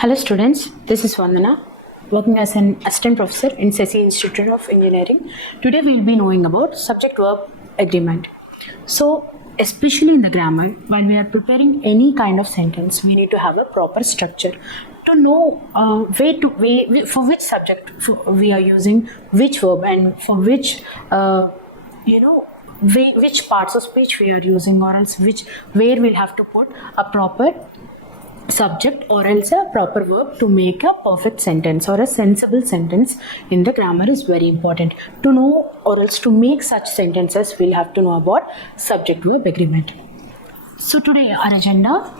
Hello students, this is Vandana, working as an assistant professor in SESI Institute of Engineering. Today we will be knowing about subject-verb agreement. So, especially in the grammar, while we are preparing any kind of sentence, we need to have a proper structure to know for which subject we are using which verb and for which which parts of speech we are using, or else where we'll have to put a proper subject or else a proper verb to make a perfect sentence or a sensible sentence in the grammar is very important. To know or else to make such sentences, we'll have to know about subject verb agreement. So today our agenda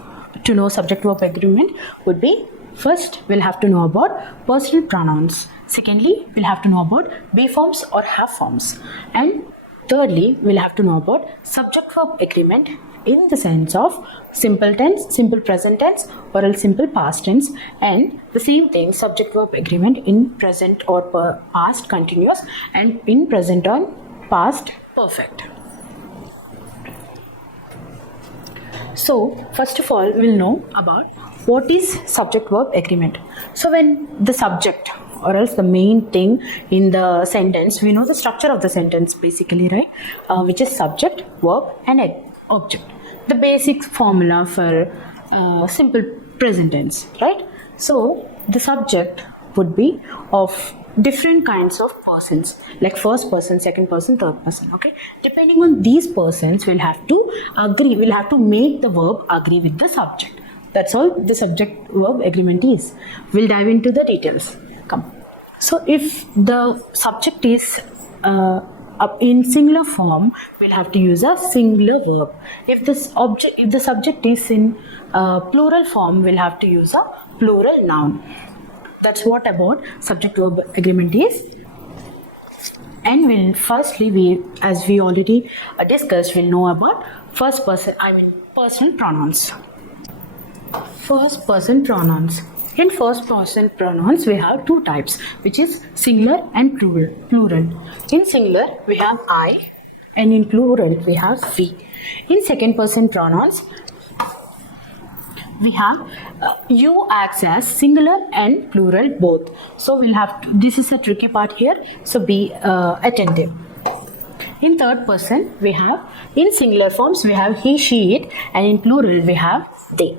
to know subject verb agreement would be: first, we'll have to know about personal pronouns. Secondly, we'll have to know about be forms or have forms. And thirdly, we'll have to know about subject verb agreement in the sense of simple tense, simple present tense, or else simple past tense, and the same thing, subject verb agreement in present or past continuous and in present or past perfect. So first of all, we'll know about what is subject verb agreement. So when the subject or else the main thing in the sentence, we know the structure of the sentence basically, right? Which is subject, verb and object. The basic formula for simple present tense, right? So the subject would be of different kinds of persons, like first person, second person, third person. Okay, depending on these persons, we'll have to agree. We'll have to make the verb agree with the subject. That's all the subject verb agreement is. We'll dive into the details. Come. So if the subject is in singular form, we'll have to use a singular verb. If the subject is in plural form, we'll have to use a plural noun. That's what about subject verb agreement is. And as we already discussed, we'll know about personal pronouns. First person pronouns. In first person pronouns, we have two types, which is singular and plural. In singular, we have I, and in plural, we have we. In second person pronouns, we have you acts as singular and plural both. So we'll have to, this is a tricky part here, so be attentive. In third person, we have, in singular forms, we have he, she, it, and in plural, we have they.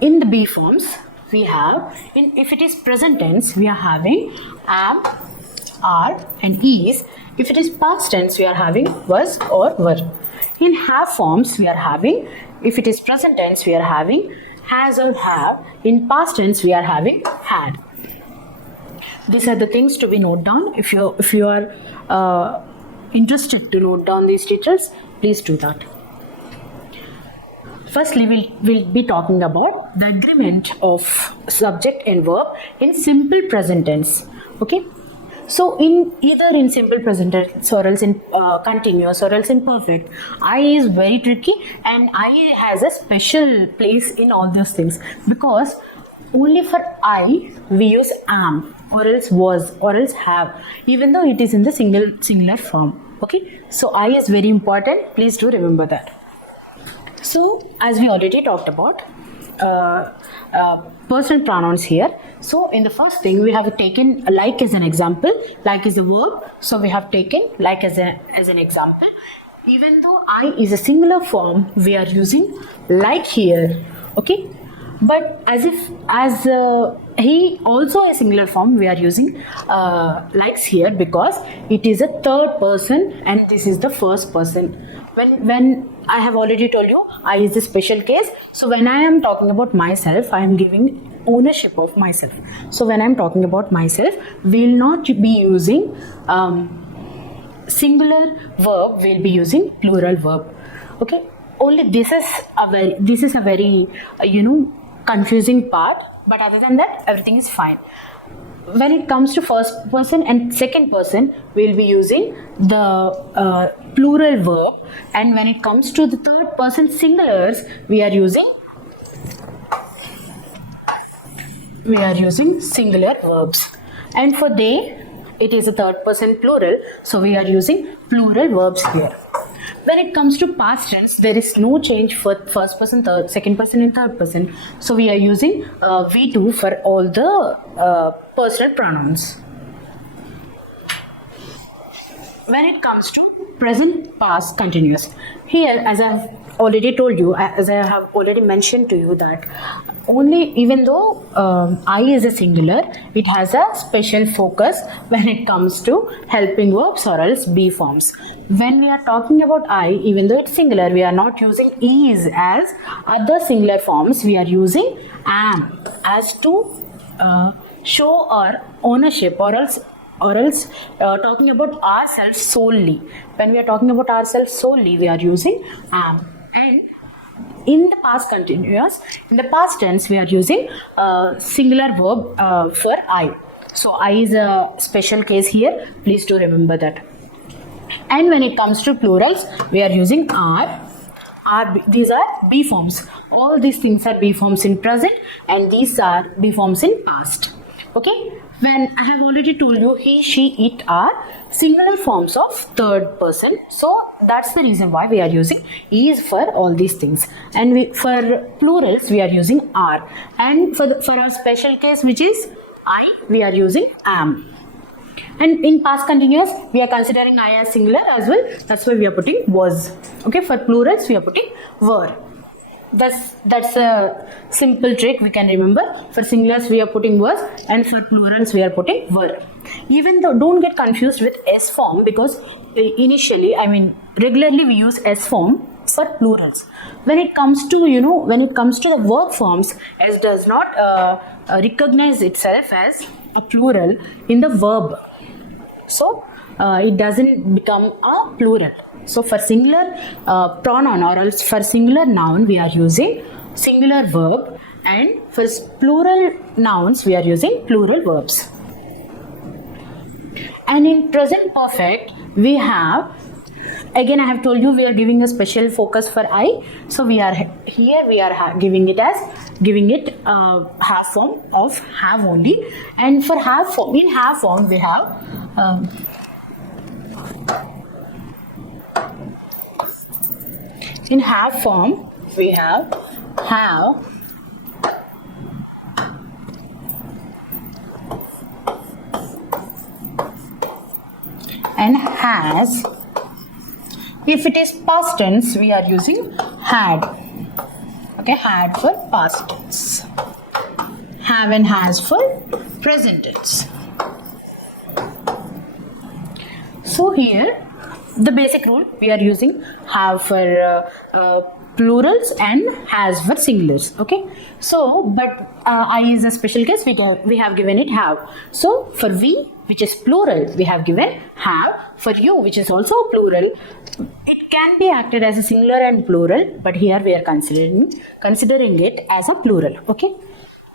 In the be forms, we have, if it is present tense, we are having am, are, and is. If it is past tense, we are having was or were. In have forms, we are having, if it is present tense, we are having has or have. In past tense, we are having had. These are the things to be noted down. If you are interested to note down these details, please do that. Firstly, we'll be talking about the agreement of subject and verb in simple present tense. Okay, so either in simple present tense or else in continuous or else in perfect, I is very tricky, and I has a special place in all those things, because only for I we use am or else was or else have, even though it is in the singular form. Okay, so I is very important. Please do remember that. So, as we already talked about personal pronouns here. So, in the first thing, we have taken like as an example. Like is a verb, so we have taken like as an example. Even though I is a singular form, we are using like here. Okay, but as he also a singular form, we are using likes here, because it is a third person and this is the first person. When I have already told you, I is a special case. So when I am talking about myself, I am giving ownership of myself. So when I am talking about myself, we will not be using singular verb. We will be using plural verb. Okay. Only this is a very confusing part. But other than that, everything is fine. When it comes to first person and second person, we will be using the plural verb, and when it comes to the third person singulars, we are using singular verbs. And for they, it is a third person plural, so we are using plural verbs here. When it comes to past tense, there is no change for first person, second person, and third person. So we are using V2 for all the personal pronouns. When it comes to present past continuous, here, as I have already told you, as I have already mentioned to you, that only, even though I is a singular, it has a special focus when it comes to helping verbs or else be forms. When we are talking about I, even though it's singular, we are not using is as other singular forms. We are using am as to show our ownership, or else talking about ourselves solely. When we are talking about ourselves solely, we are using am. And in the past continuous, in the past tense, we are using singular verb for I. So I is a special case here. Please do remember that. And when it comes to plurals, we are using are. These are be forms. All these things are be forms in present, and these are be forms in past. Okay, when I have already told you he, she, it are singular forms of third person. So that's the reason why we are using is for all these things. And for plurals, we are using are. And for our special case, which is I, we are using am. And in past continuous, we are considering I as singular as well. That's why we are putting was. Okay, for plurals, we are putting were. That's a simple trick we can remember. For singulars, we are putting was, and for plurals, we are putting were. Even though, don't get confused with S form, because initially, regularly we use S form for plurals. When it comes to, the verb forms, S does not recognize itself as a plural in the verb. So it doesn't become a plural. So for singular pronoun, or else for singular noun, we are using singular verb, and for plural nouns, we are using plural verbs. And in present perfect, we have, again I have told you, we are giving a special focus for I. So we are here, we are giving it half form of have only. And for half form, in half form, we have in half form, we have and has. If it is past tense, we are using had. Okay, had for past tense. Have and has for present tense. So here, the basic rule, we are using have for plurals and has for singulars. Okay, so but I is a special case, we have given it have. So for we, which is plural, we have given have. For you, which is also plural, it can be acted as a singular and plural, but here we are considering it as a plural. Okay,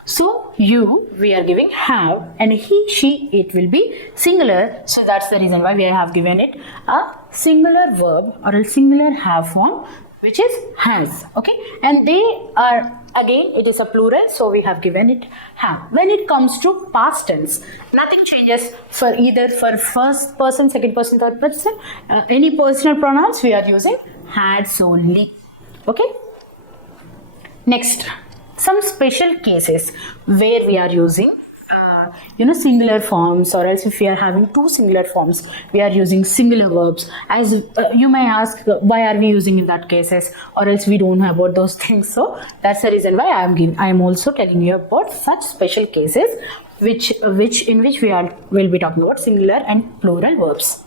so you, we are giving have, and he, she, it will be singular. So that's the reason why we have given it a singular verb or a singular have form, which is has. Okay, and they are, again, it is a plural, so we have given it have. When it comes to past tense, nothing changes for either for first person, second person, third person. Any personal pronouns, we are using had solely. Okay, next, some special cases where we are using singular forms, or else if we are having two singular forms, we are using singular verbs. As you may ask, why are we using in that cases, or else we don't know about those things. So that's the reason why I am also telling you about such special cases in which will be talking about singular and plural verbs.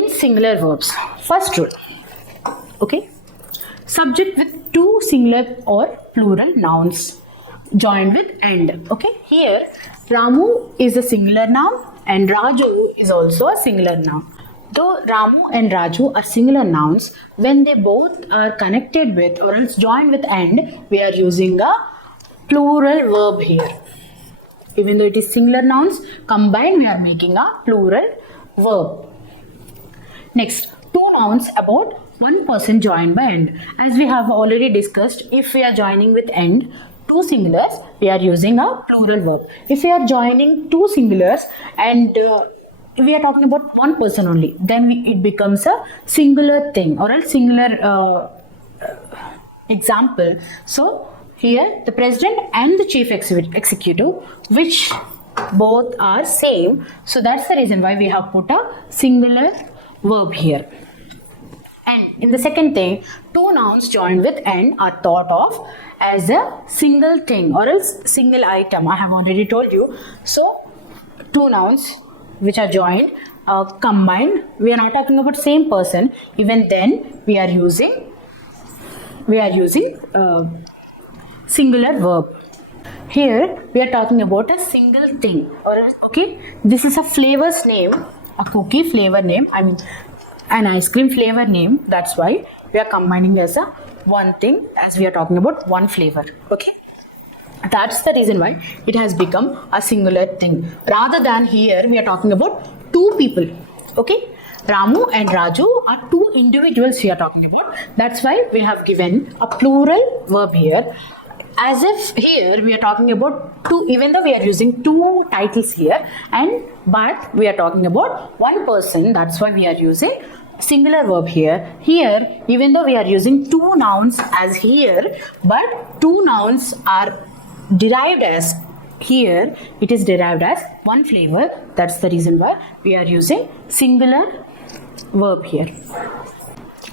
In singular verbs, first rule, okay, subject with two singular or plural nouns joined with end. Okay, here Ramu is a singular noun and Raju is also a singular noun. Though Ramu and Raju are singular nouns, when they both are connected with or else joined with end, we are using a plural verb here. Even though it is singular nouns, combined we are making a plural verb. Next, two nouns about one person joined by end. As we have already discussed, if we are joining with end, two singulars, we are using a plural verb. If we are joining two singulars and we are talking about one person only, then it becomes a singular thing or a singular example. So here the president and the chief executive, which both are same, so that's the reason why we have put a singular verb here. And in the second thing, two nouns joined with "and" are thought of as a single thing or else single item. I have already told you. So two nouns which are joined, combined, we are not talking about same person. Even then we are using singular verb. Here we are talking about a single thing, or okay, this is a flavor's name, a cookie flavor name, I mean an ice cream flavor name. That's why we are combining as a one thing, as we are talking about one flavor. Okay, that's the reason why it has become a singular thing, rather than here we are talking about two people. Okay, Ramu and Raju are two individuals we are talking about. That's why we have given a plural verb here, as if here we are talking about two, even though we are using two titles here, but we are talking about one person. That's why we are using singular verb here. Here, even though we are using two nouns as here, but two nouns are derived as, here it is derived as one flavor. That's the reason why we are using singular verb here.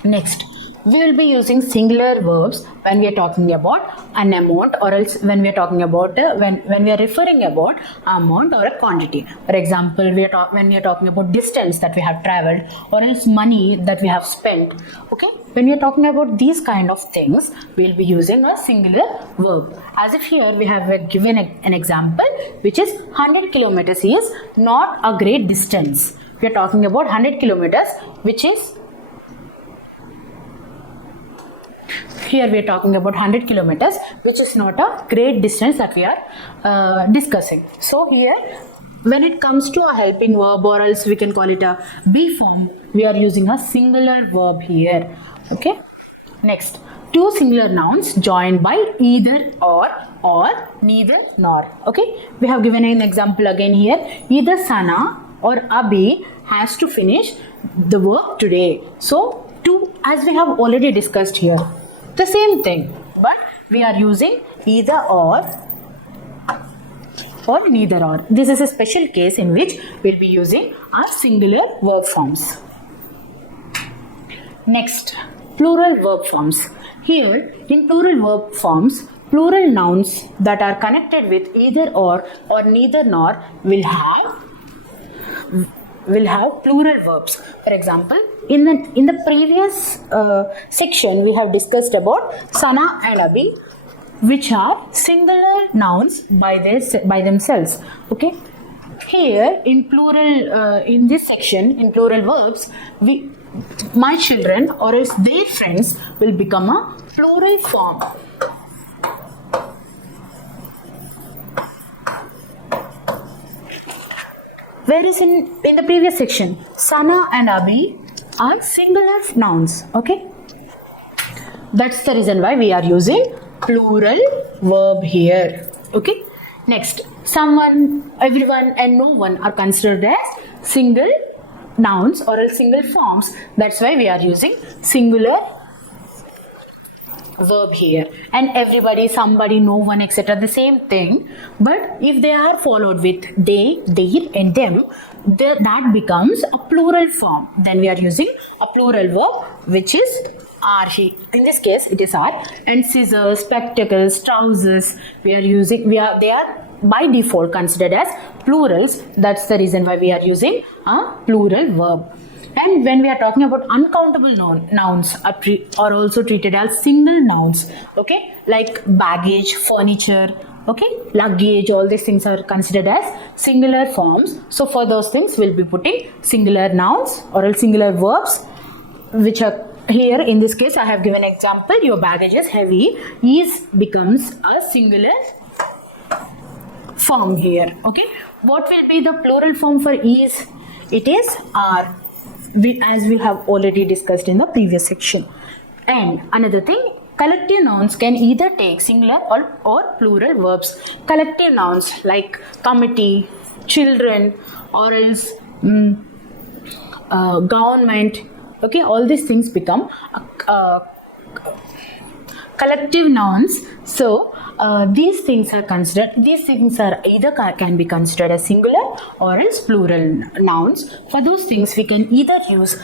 Next, we will be using singular verbs when we are talking about an amount, or else when we are talking about when we are referring about amount or a quantity. For example, when we are talking about distance that we have traveled, or else money that we have spent. Okay, when we are talking about these kind of things, we will be using a singular verb. As if here we have given an example, which is 100 kilometers is not a great distance. We are talking about 100 kilometers, which is, here we are talking about 100 kilometers, which is not a great distance that we are discussing. So here, when it comes to a helping verb, or else we can call it a be form, we are using a singular verb here. Okay. Next, two singular nouns joined by either or neither nor. Okay. We have given an example again here. Either Sana or Abhi has to finish the work today. So, as we have already discussed here, the same thing, but we are using either or neither or. This is a special case in which we will be using our singular verb forms. Next, plural verb forms. Here, in plural verb forms, plural nouns that are connected with either or neither nor will have plural verbs. For example, in the previous section we have discussed about Sana and Abhi, which are singular nouns by themselves. Okay, here in plural in this section, in plural verbs, my children or else their friends will become a plural form. Whereas in the previous section, Sana and Abhi are singular nouns. Okay, that's the reason why we are using plural verb here. Okay. Next, someone, everyone and no one are considered as single nouns or else single forms. That's why we are using singular verb here. And everybody, somebody, no one, etc., the same thing. But if they are followed with they, their and them, that becomes a plural form. Then we are using a plural verb, which is are, he. In this case, it is are. And scissors, spectacles, trousers, they are by default considered as plurals. That's the reason why we are using a plural verb. And when we are talking about uncountable nouns are also treated as single nouns. Okay, like baggage, furniture, okay, luggage, all these things are considered as singular forms. So for those things, we'll be putting singular nouns or else singular verbs, which are here. In this case, I have given an example. Your baggage is heavy. Is becomes a singular form here. Okay, what will be the plural form for is? It is are. As we have already discussed in the previous section. And another thing, collective nouns can either take singular or plural verbs. Collective nouns like committee, children, or else government. Okay, all these things become collective nouns. So these things are considered, these things are either can be considered as singular or else plural nouns. For those things we can either use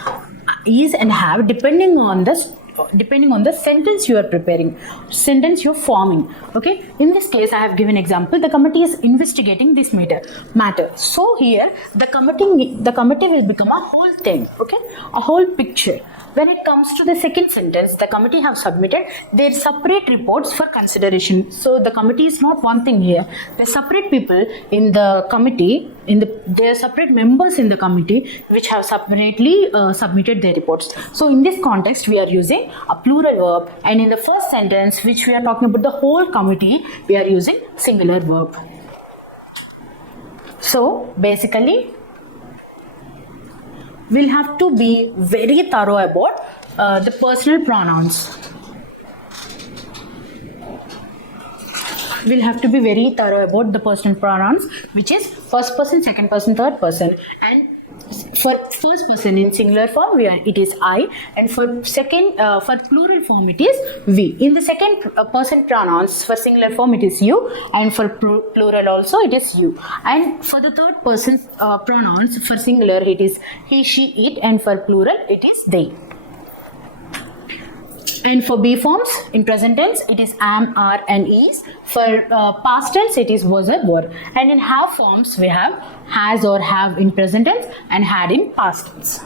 is and have depending on the sentence you are preparing, sentence you're forming. Okay, in this case I have given example, the committee is investigating this matter. So here the committee will become a whole thing, okay, a whole picture. When it comes to the second sentence, the committee have submitted their separate reports for consideration. So the committee is not one thing here. The separate people in the committee, there are separate members in the committee which have separately submitted their reports. So in this context, we are using a plural verb, and in the first sentence, which we are talking about the whole committee, we are using singular verb. So basically, we'll have to be very thorough about the personal pronouns. We'll have to be very thorough about the personal pronouns, which is first person, second person, third person. And for first person in singular form, it is I, and for plural form, it is we. In the second person pronouns, for singular form, it is you, and for plural also, it is you. And for the third person pronouns, for singular, it is he, she, it, and for plural, it is they. And for be forms, in present tense, it is am, are, and is. For past tense, it is was or were. And in have forms, we have has or have in present tense and had in past tense.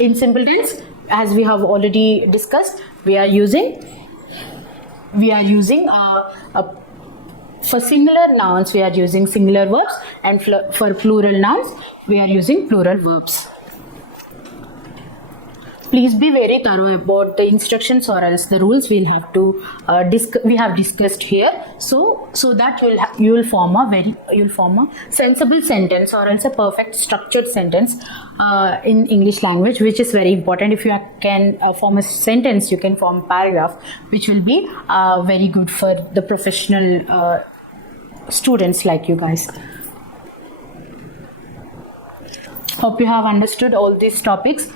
In simple tense, as we have already discussed, we are using for singular nouns, we are using singular verbs, and for plural nouns, we are using plural verbs. Please be very thorough about the instructions, or else the rules we'll have to we have discussed here. So that you'll form a sensible sentence, or else a perfect structured sentence in English language, which is very important. If you can form a sentence, you can form a paragraph, which will be very good for the professional students like you guys. Hope you have understood all these topics.